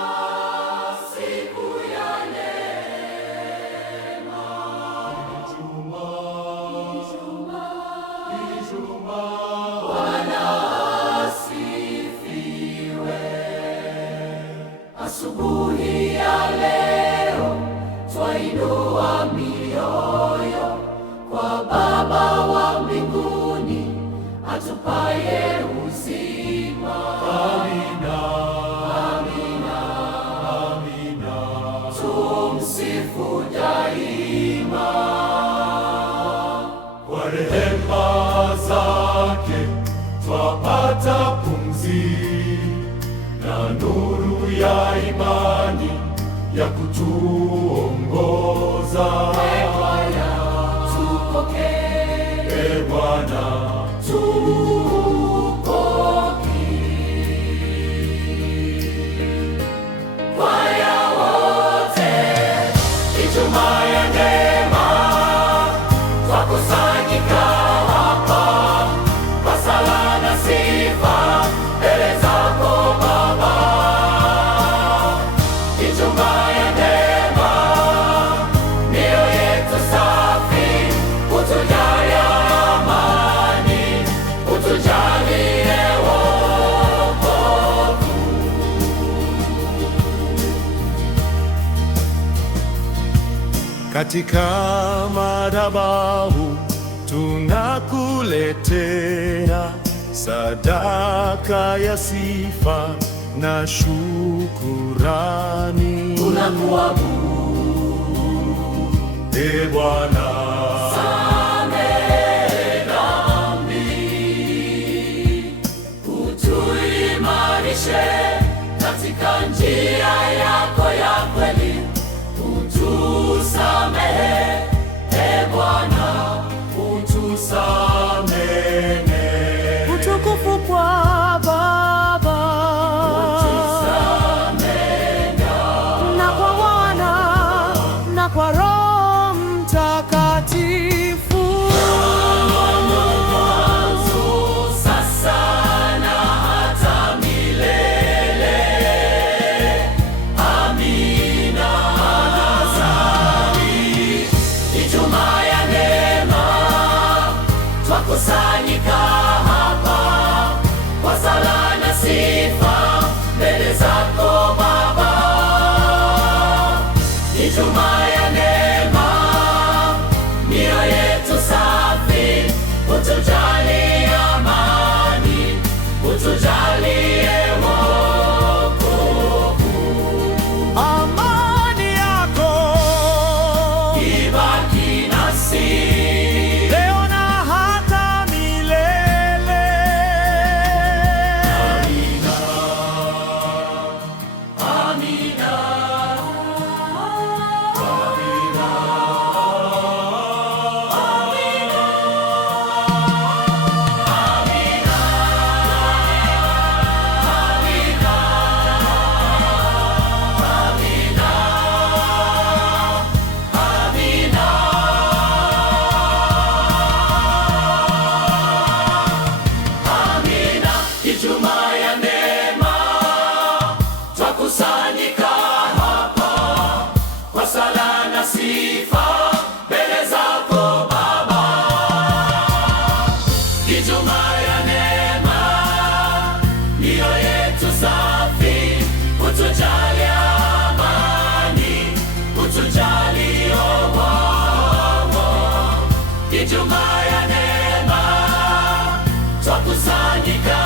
Ijumaa, siku ya neema. Ijumaa, Bwana asifiwe. Asubuhi ya leo twainua mioyo kwa Baba wa mbinguni atupaye uzima. Amina, amina, amina. Tumsifu daima. Kwa rehema zake twapata pumzi na nuru ya imani ya kutuongoza. Ee Bwana, tupokee. Ee Bwana, kwaya wote, Ijumaa ya neema, twakusanyika hapa kwa sala na sifa mbele zako Baba. Ijumaa ya neema, mioyo yetu safi, utujalie amani, utujalie wokovu. Katika madhabahu tunakuletea sadaka ya sifa na shukurani. Tunakuabudu Ee Bwana, samehe dhambi, utuimarishe katika njia yako ya kweli. Utusamehe, Ee Bwana, utusamehe. Utukufu kwa Baba na kwa Mwana na kwa Roho Mtakatifu. Mwanzo, sasa na hata milele. Amina. Ijumaa ya neema, twakusanyika hapa kwa sala na sifa mbele zako Baba. Ijumaa ya neema, mioyo yetu safi, utujalie amani, utujalie wokovu. amani yako Ibaki nasi leo na hata milele. Amina, amina, amina. Ijumaa ya neema, twakusanyika hapa kwa sala na sifa mbele zako Baba. Ijumaa ya neema, mioyo yetu safi, utujalie amani, utujalie wokovu. Ijumaa ya neema, twakusanyika